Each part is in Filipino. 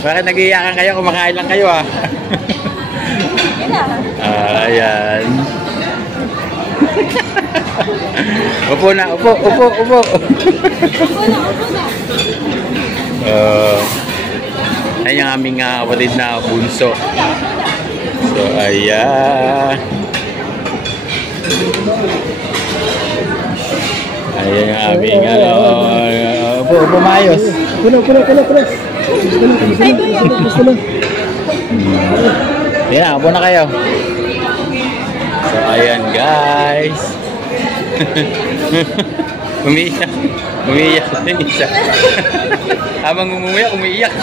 Bakit nag-iiyakan kayo? Kumakain lang kayo ah. Ayan. Upo na, upo. Ayan yung aming kapatid na bunso. So, ayan. Ayan yung aming upo maayos. Puno. Ayan, upo na kayo. So, ayan guys. Umiiyak yung isa. Habang umuwiyak, umiiyak.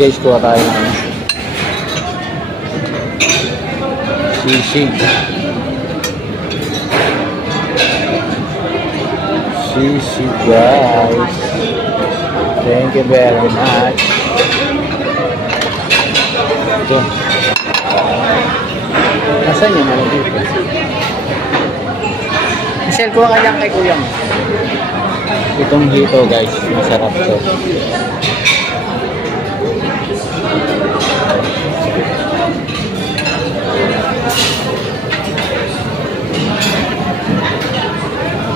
Guys, kuha tayo ng sisig guys. Thank you very much. Ito. Nasaan yung mga dito? Michelle, kuha ka lang kay kuyang. Itong dito guys, masarap to.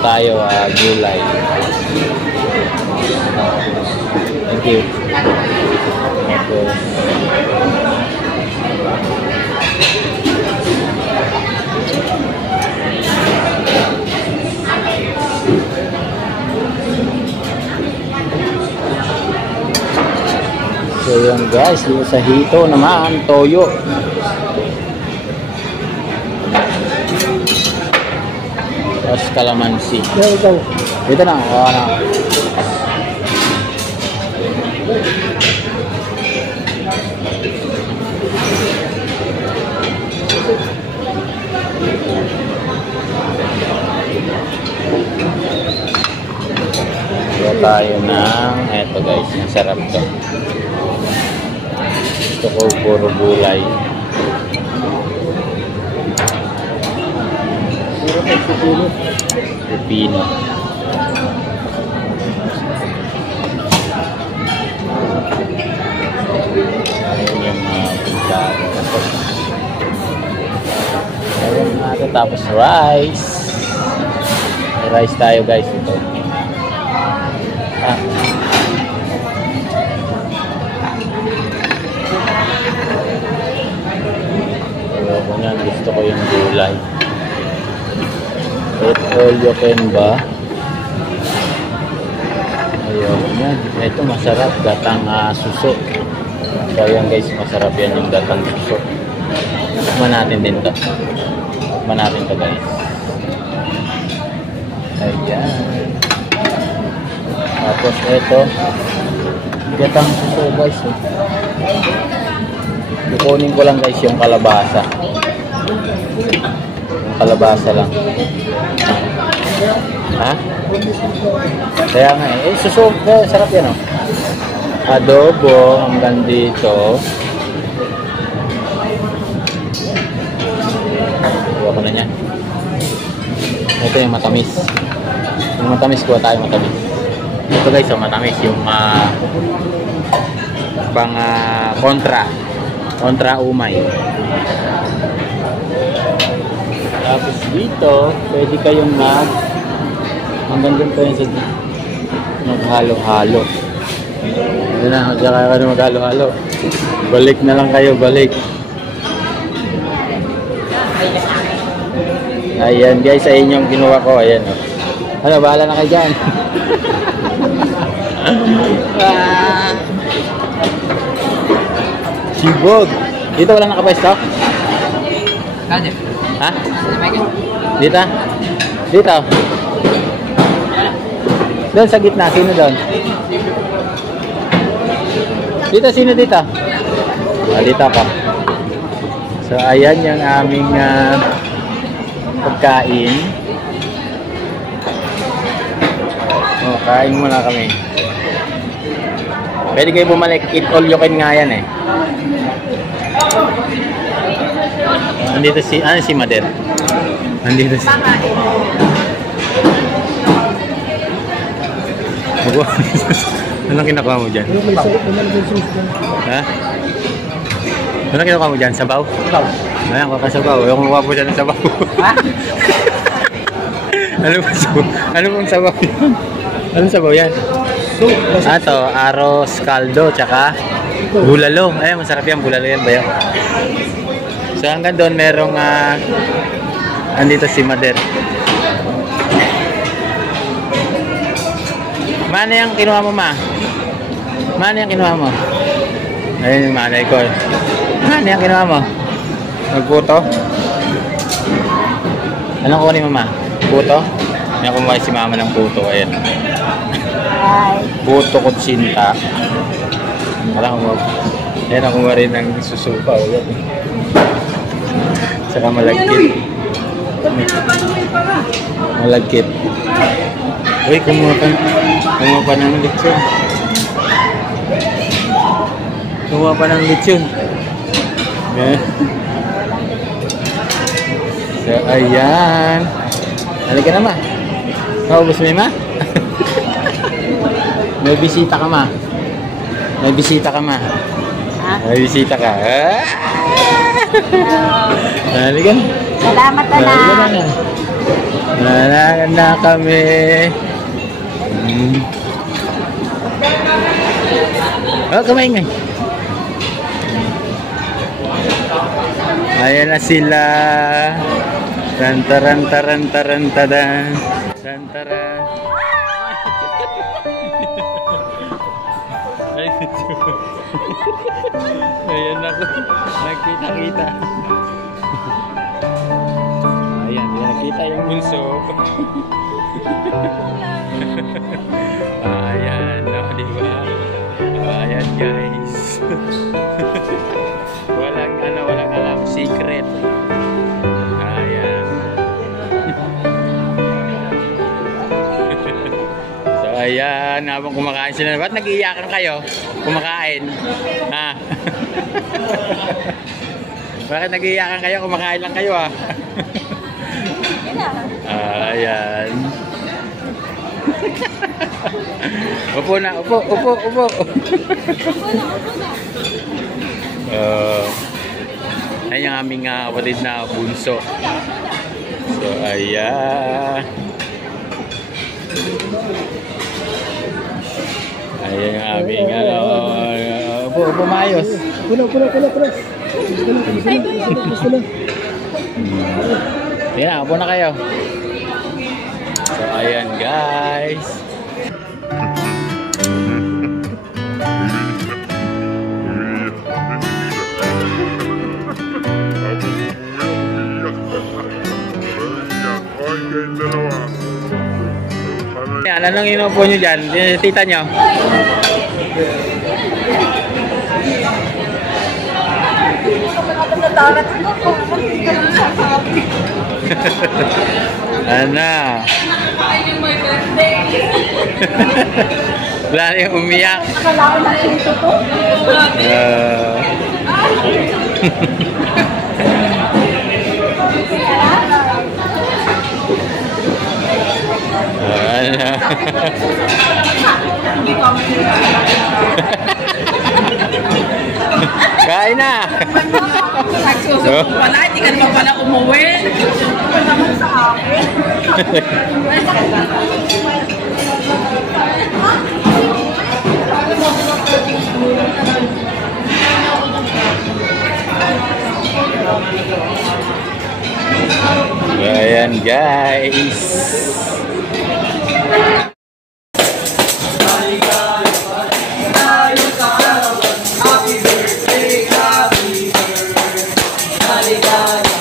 Tayo gulay. Thank you. So yun guys, dito sa hito naman, toyo. Tapos kalamansi. Dito na, tayo ng eto guys, masarap to. Gusto ko puro gulay. Pipino. Ayun yung pintado. Ayun natin, tapos rice. May rice tayo guys ito. Gusto ko yung gulay. All you can ba? Ayun yan. Ito masarap. Gatang suso. So ayan guys, masarap yan yung gatang suso. Tikman natin din to. Tikman natin to guys. Ayan. Tapos ito. Gatang suso guys. Kukunin ko lang guys yung kalabasa. Yung kalabasa lang. Ha? Kaya nga eh. Suso. Sarap yan oh. Adobo hanggang dito. Kuha ko na niya. Ito yung matamis. Yung matamis, kuha tayo matamis. Ito guys, yung matamis. Yung pang kontra umay. Tapos dito, pwede kayong hanggang dun pa yun sa maghalo-halo. Yun na, tsaka kayo maghalo-halo. Balik na lang kayo, balik. Ayan guys, ayun yung ginawa ko. Ayan o. Ano, bahala na kayo dyan. Sibog. Dito wala nakapwesto? Kasi? Ha? Dito? Dito? Doon sa gitna, sino doon? Dito, sino dito? Dito ako. So ayan yung aming pagkain. Oh, kain muna kami. Pwede kayo bumalik. Eat all you can nga yan eh. Nandito si, ano si Mader? Nandito si... Anong kinukuha mo dyan? Ha? Anong kinukuha mo dyan? Sabaw? Ayan, kakasabaw. Yung kumuha po dyan ng sabaw. Ano ba sabaw? Ano bang sabaw yan? Anong sabaw yan? Ito, aros, kaldo, tsaka bulalo. Ayan, masarap yan. Bulalo yan ba yan? So hanggang doon merong andito si Mader. Mano yung kinuha mo, ma? Mano yung kinuha mo? Ayun yung manay ko. Mano yung kinuha mo? Magputo? Anong kunin mo, ma? Puto? Yan kumuha si mama ng puto. Ayan. Puto kutsinta. Wala kumuha. Ayan ang kumuha rin ng susupa. Saka malagkit. Malagkit. Uy, kumuha pa ng lechon. Kumuha pa ng lechon. So, ayan. Halika na, ma. Naubos mo, ma? May bisita ka, ma. May bisita ka, ma. May bisita ka. Halika na. Salamat na. Nanagan na kami. Oh, kumain nga. Ayan na sila. Tantaran taran taran tadan. Tantaran. Ayan ako. Nagkita-kita. Ayan, nakita yung bunso. Ayan, di ba? Ayan, guys. Walang alam, secret. Ayan. So, ayan, habang kumakain sila. Ba't nag-iiyakan kayo? Kumakain? Ha? Bakit nag-iiyakan kayo? Kumakain lang kayo, ha? Ayan. Upo na, upo. Ayan yung aming kapatid na bunso. So, ayan. Ayan yung aming upo maayos. Pula. Ayan, upo na kayo. So, ayan guys. Ayan, anong inupo nyo dyan? Tita nyo? Ana. Wala yung umiyak. Ana. Kain na. Nagsusuko pala, hindi ka naman pala umuwi. Ito naman sa akin. Ayan guys. Happy birthday, happy birthday.